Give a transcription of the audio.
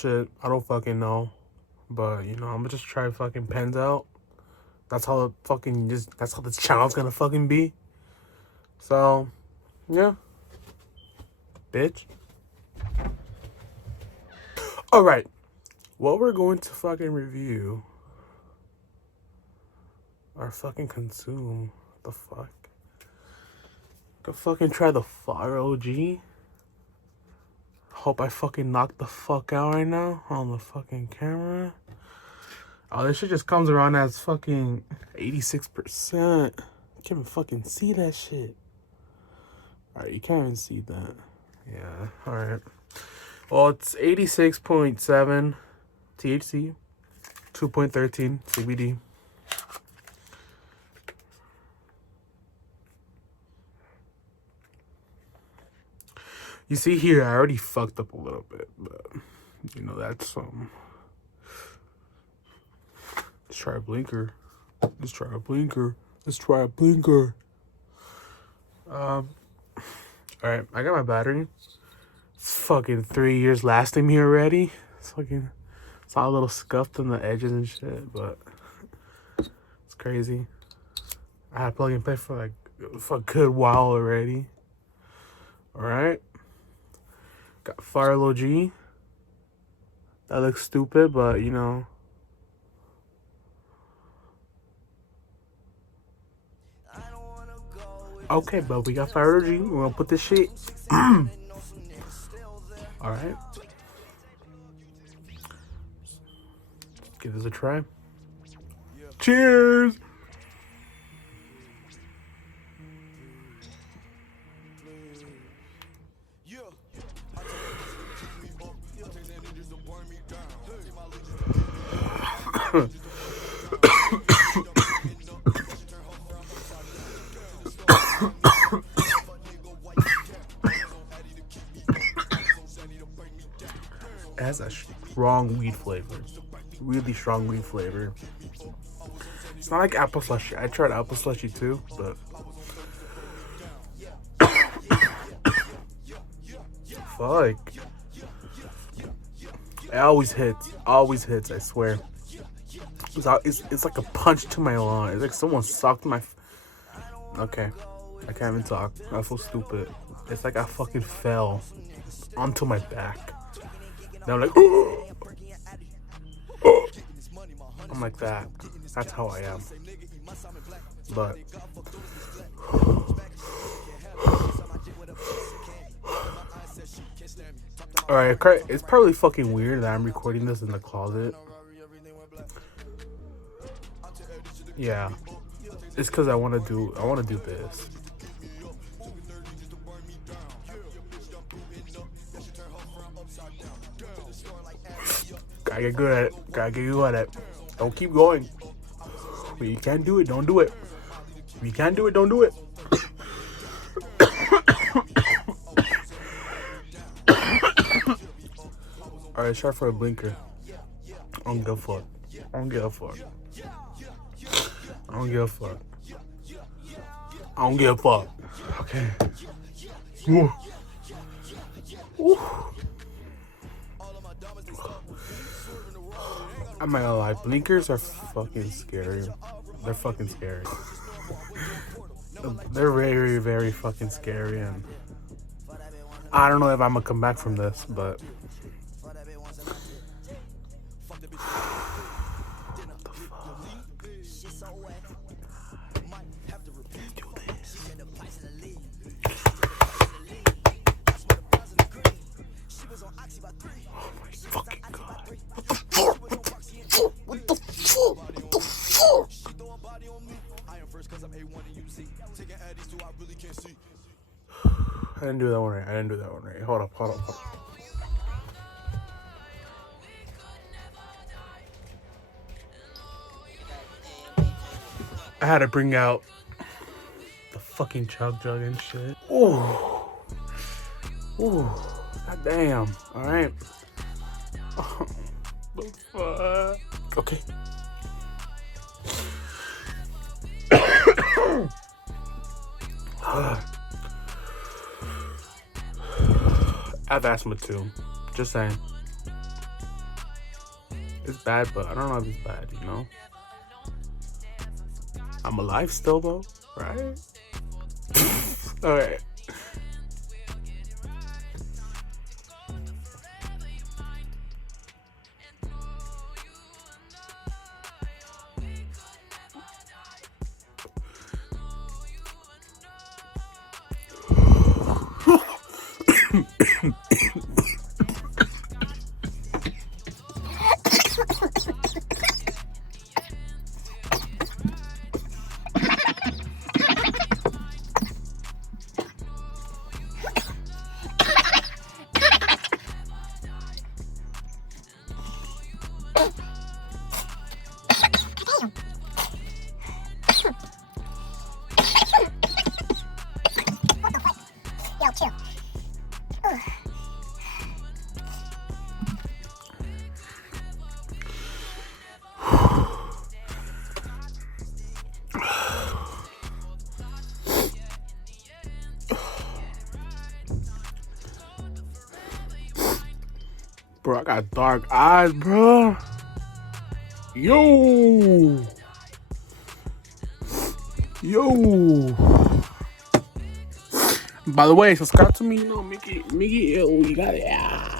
Shit, I don't fucking know. But, you know, I'm gonna just try fucking pens out. That's how the fucking, that's how this channel's gonna fucking be. So, yeah. Bitch. Alright. What we're going to fucking review or fucking consume. What the fuck? Go fucking try the Fire OG. Hope I fucking knock the fuck out right now on the fucking camera. Oh, this shit just comes around as fucking 86%. Can't even fucking see that shit. Alright, you can't even see that. Yeah, alright. Well, it's 86.7 THC, 2.13 CBD. You see here, I already fucked up a little bit, but you know, that's let's try a blinker. Let's try a blinker. Let's try a blinker. Alright, I got my battery. It's fucking 3 years lasting me already. It's fucking, it's all a little scuffed on the edges and shit, but it's crazy. I had plug and play for a good while already. Alright. Got Fire OG. That looks stupid, but you know. Okay, but we got Fire OG. We're gonna put this shit. Alright. Give this a try. Cheers! It has a strong weed flavor. Really strong weed flavor. It's not like apple slushy. I tried apple slushy too, but fuck. It always hits. Always hits, I swear. It's like a punch to my lung. It's like someone sucked my... Okay. I can't even talk. I feel stupid. It's like I fucking fell onto my back. Now I'm like... I'm like that. That's how I am. But... Alright, it's probably fucking weird that I'm recording this in the closet. Yeah. It's because I want to do this. Gotta get good at it. Gotta get good at it. Don't keep going. If you can't do it, don't do it. If you can't do it, don't do it. Alright, try for a blinker. I don't give a fuck. I don't give a fuck. I don't give a fuck. I don't give a fuck. Okay. Woo. Woo. I'm not gonna lie, blinkers are fucking scary. They're fucking scary. They're very, very fucking scary, and I don't know if I'm gonna come back from this, but I didn't do that one right. I didn't do that one right. Hold up. I had to bring out the fucking chug jug and shit. Ooh. God damn. Alright. Oh, the fuck. Okay. I have asthma too. Just saying. It's bad, but I don't know if it's bad, you know? I'm alive still, though, right? Alright. Yo, chill. Bro, I got dark eyes, bro. Yo. By the way, subscribe to me, you know, Mickey, you got it. Yeah.